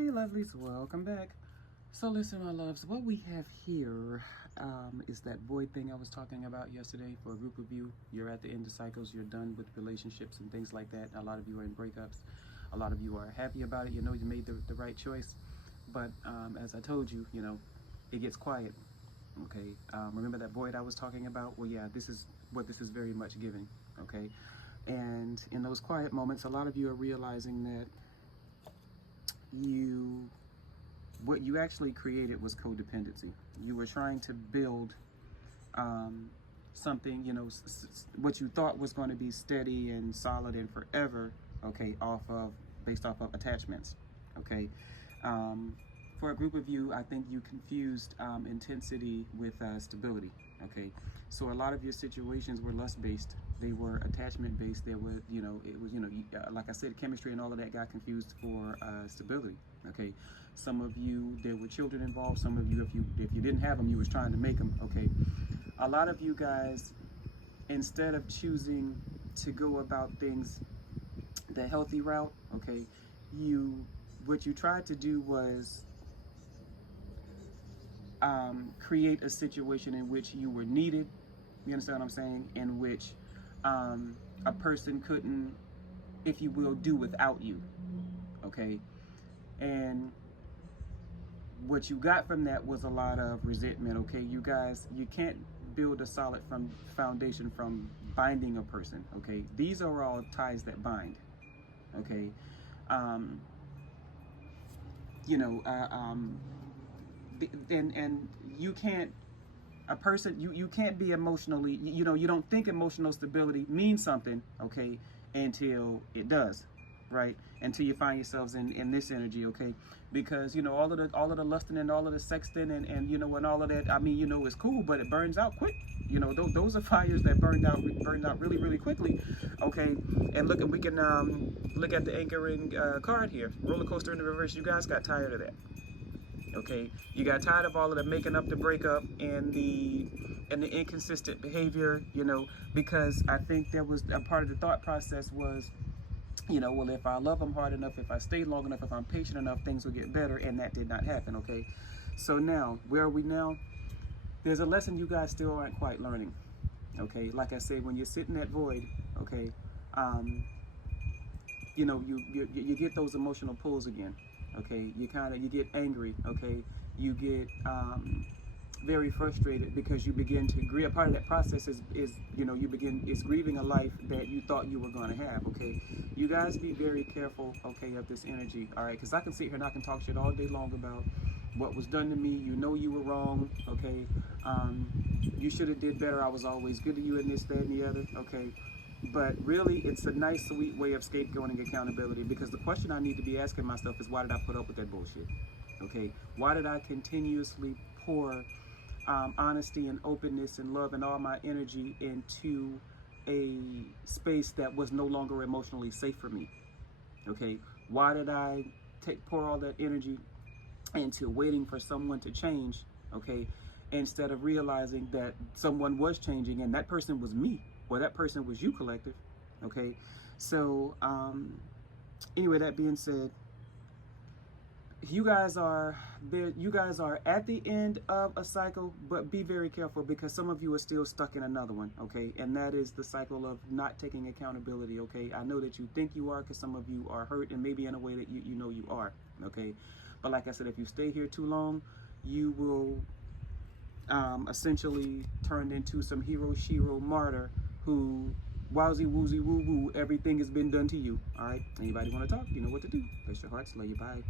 Hey lovelies, welcome back. So listen, my loves, what we have here is that void thing I was talking about yesterday. For a group of you, you're at the end of cycles, you're done with relationships and things like that. A lot of you are in breakups. A lot of you are happy about it. You know you made the right choice. But as I told you, it gets quiet. Okay, remember that void I was talking about? Well, yeah, this is what this is very much giving. Okay, and in those quiet moments, a lot of you are realizing that what you actually created was codependency. You were trying to build something, what you thought was going to be steady and solid and forever, okay, based off of attachments, okay. For a group of you, I think you confused intensity with stability, okay. So a lot of your situations were lust-based. They were attachment-based. They were, it was, like I said, chemistry and all of that got confused for stability, okay. Some of you, there were children involved. Some of you, if you didn't have them, you was trying to make them, okay. A lot of you guys, instead of choosing to go about things the healthy route, okay, what you tried to do was create a situation in which you were needed. You understand what I'm saying? In which a person couldn't, if you will, do without you, okay? And what you got from that was a lot of resentment, okay? You guys, you can't build a solid foundation from binding a person, okay? These are all ties that bind, okay? And you can't, a person, you can't be emotionally, you don't think emotional stability means something, okay, until it does, right? Until you find yourselves in this energy, okay? Because all of the lusting and all of the sexting and and all of that, I mean, it's cool, but it burns out quick. Those are fires that burned out really, really quickly, okay? And look, we can look at the anchoring card here, roller coaster in the reverse. You guys got tired of that. Okay, you got tired of all of the making up the breakup and the inconsistent behavior, because I think there was a part of the thought process was, well, if I love them hard enough, if I stay long enough, if I'm patient enough, things will get better, and that did not happen, okay? So now, where are we now? There's a lesson you guys still aren't quite learning, okay? Like I said, when you're sitting at void, okay, you get those emotional pulls again, okay? You get angry, okay? You get very frustrated because you begin to grieve. A part of that process is it's grieving a life that you thought you were going to have, okay? You guys be very careful, okay, of this energy, all right? Because I can sit here and I can talk shit all day long about what was done to me. You were wrong, okay? You should have did better. I was always good to you in this, that, and the other, okay? But really, it's a nice, sweet way of scapegoating accountability, because the question I need to be asking myself is, why did I put up with that bullshit? Okay? Why did I continuously pour honesty and openness and love and all my energy into a space that was no longer emotionally safe for me? Okay? Why did I pour all that energy into waiting for someone to change, okay, instead of realizing that someone was changing and that person was me, or that person was you, collective, okay? So anyway, that being said, you guys are there. You guys are at the end of a cycle, but be very careful, because some of you are still stuck in another one, okay? And that is the cycle of not taking accountability, okay? I know that you think you are, because some of you are hurt, and maybe in a way that you know you are, okay? But like I said, if you stay here too long, you will essentially turn into some hero shiro martyr who wowsy woozy woo woo, everything has been done to you. All right, anybody want to talk, you know what to do. Bless your hearts, love you, bye.